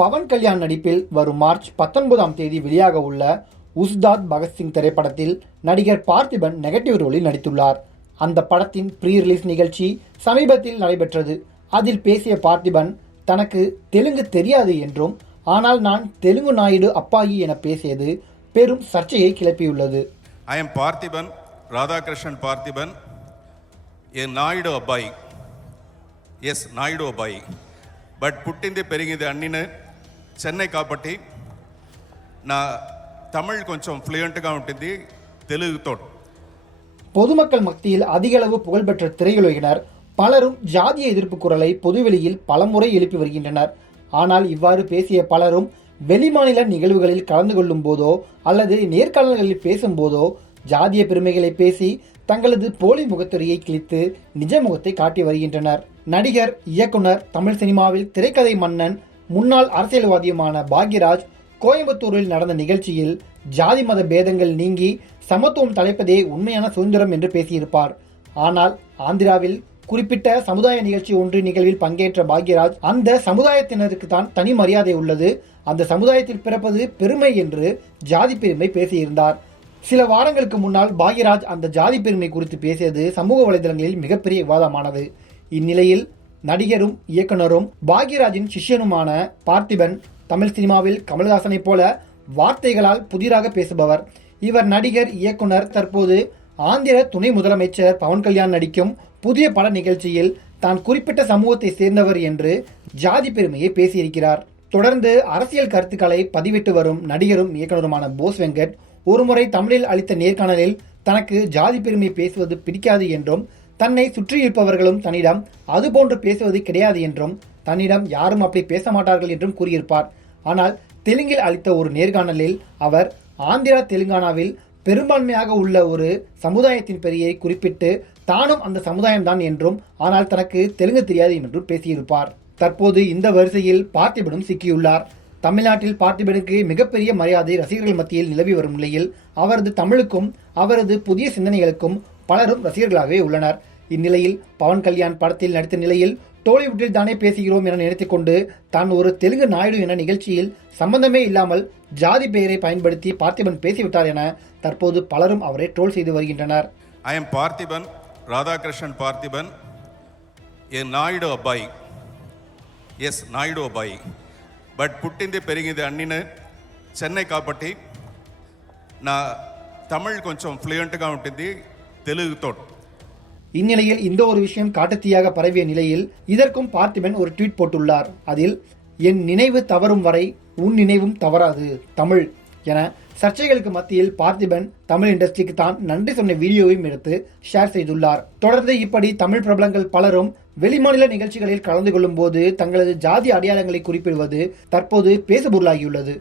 பவன் கல்யாண் நடிப்பில் வரும் மார்ச் 19ஆம் தேதி வெளியாக உள்ள உஸ்தாத் பகத்சிங் திரைப்படத்தில் நடிகர் பார்த்திபன் நெகட்டிவ் ரோலில் நடித்துள்ளார். அந்த படத்தின் ப்ரீ ரிலீஸ் நிகழ்ச்சி சமீபத்தில் நடைபெற்றது. அதில் பேசிய பார்த்திபன் தனக்கு தெலுங்கு தெரியாது என்றும், ஆனால் நான் தெலுங்கு நாயுடு அப்பாயி என பேசியது பெரும் சர்ச்சையை கிளப்பியுள்ளது. I am Parthiban, Radhakrishnan Parthiban, a Naidu Abbai. Yes, Naidu Abbai. But పుట్టింది పెరిగింది అన్నినే చెన్నై కాబట్టి నా தமிழ் கொஞ்சம் ஃப்ளூயண்ட்டாக ఉంటుంది தெலுங்குతో. பொதுமக்கள் மத்தியில் அதிகளவு புகழ்பெற்ற திரையுலகினர் பலரும் ஜாதிய எதிர்ப்பு குரலை பொதுவெளியில் பலமுறை எழுப்பி வருகின்றனர். ஆனால் இவ்வாறு பேசிய பலரும் வெளிமாநில நிகழ்வுகளில் கலந்து கொள்ளும் போதோ அல்லது நேர்காணல்களில் பேசும்போதோ ஜாதிய பெருமைகளை பேசி தங்களது போலி முகத்துறையை கிழித்து நிஜ முகத்தை காட்டி வருகின்றனர். நடிகர், இயக்குனர், தமிழ் சினிமாவில் திரைக்கதை மன்னன், முன்னாள் அரசியல்வாதியுமான பாக்யராஜ் கோயம்புத்தூரில் நடந்த நிகழ்ச்சியில் ஜாதி மத பேதங்கள் நீங்கி சமத்துவம் தலைப்பதே உண்மையான சுதந்திரம் என்று பேசியிருப்பார். ஆனால் ஆந்திராவில் குறிப்பிட்ட சமுதாய நிகழ்ச்சி ஒன்று நிகழ்வில் பங்கேற்ற பாக்யராஜ் அந்த சமுதாயத்தினருக்கு தான் தனி மரியாதை உள்ளது, அந்த சமுதாயத்தில் பிறப்பது பெருமை என்று ஜாதி பெருமை பேசியிருந்தார். சில வாரங்களுக்கு முன்னால் பாக்யராஜ் அந்த ஜாதி பெருமை குறித்து பேசியது சமூக வலைதளங்களில் மிகப்பெரிய விவாதமானது. இந்நிலையில் நடிகரும் இயக்குனரும் பாக்யராஜின் சிஷ்யனுமான பார்த்திபன் தமிழ் சினிமாவில் கமல்ஹாசனை போல வார்த்தைகளால் புதிராக பேசுபவர். இவர் நடிகர், இயக்குனர், தற்போது ஆந்திர துணை முதலமைச்சர் பவன் கல்யாண் நடிக்கும் புதிய பட நிகழ்ச்சியில் தான் குறிப்பிட்ட சமூகத்தை சேர்ந்தவர் என்று ஜாதி பெருமையை பேசியிருக்கிறார். தொடர்ந்து அரசியல் கருத்துக்களை பதிவிட்டு வரும் நடிகரும் இயக்குனருமான போஸ் வெங்கட் ஒருமுறை தமிழில் அளித்த நேர்காணலில் தனக்கு ஜாதி பெருமை பேசுவது பிடிக்காது என்றும், தன்னை சுற்றியிருப்பவர்களும் தன்னிடம் அதுபோன்று பேசுவது கிடையாது என்றும், தன்னிடம் யாரும் அப்படி பேச மாட்டார்கள் என்றும் கூறியிருப்பார். ஆனால் தெலுங்கில் அளித்த ஒரு நேர்காணலில் அவர் ஆந்திரா தெலுங்கானாவில் பெரும்பான்மையாக உள்ள ஒரு சமுதாயத்தின் பெயரை குறிப்பிட்டு தானும் அந்த சமுதாயம்தான் என்றும், ஆனால் தனக்கு தெலுங்கு தெரியாது என்றும் பேசியிருப்பார். தற்போது இந்த வரிசையில் பார்த்திபனும் சிக்கியுள்ளார். தமிழ்நாட்டில் பார்த்திபனுக்கு மிகப்பெரிய மரியாதை ரசிகர்கள் மத்தியில் நிலவி வரும் நிலையில் அவரது தமிழுக்கும் அவரது புதிய சிந்தனைகளுக்கும் பலரும் ரசிகர்களாகவே உள்ளனர். இந்நிலையில் பவன் கல்யாண் படத்தில் நடித்த நிலையில் டோலிவுட்டில் தானே பேசுகிறோம் என நினைத்துக் கொண்டு தான் ஒரு தெலுங்கு நாயுடு என நிகழ்ச்சியில் சம்பந்தமே இல்லாமல் ஜாதி பெயரை பயன்படுத்தி பார்த்திபன் பேசிவிட்டார் என தற்போது பலரும் அவரை ட்ரோல் செய்து வருகின்றனர். I am Parthiban, Radhakrishnan Parthiban, a Naidu Abbai. Yes, Naidu Abbai. But పుట్టింది పెరిగింది అన్నినే చెన్నై కాబట్టి నా தமிழ் கொஞ்சம் ஃப்ளூயண்ட்டாக ఉంటుంది தெலுங்குతో. இந்நிலையில் இந்த ஒரு விஷயம் காட்டுத்தீயாக பரவிய நிலையில் இதற்கும் பார்த்திபன் ஒரு ட்வீட் போட்டுள்ளார். அதில் என் நினைவு தவறும் வரை உன் நினைவும் தவறாது தமிழ் என சர்ச்சைகளுக்கு மத்தியில் பார்த்திபன் தமிழ் இண்டஸ்ட்ரிக்கு தான் நன்றி சொன்ன வீடியோவையும் எடுத்து ஷேர் செய்துள்ளார். தொடர்ந்து இப்படி தமிழ் பிரபலங்கள் பலரும் வெளிமாநில நிகழ்ச்சிகளில் கலந்து கொள்ளும் போது தங்களது ஜாதி அடையாளங்களை குறிப்பிடுவது தற்போது பேசுபொருளாகியுள்ளது.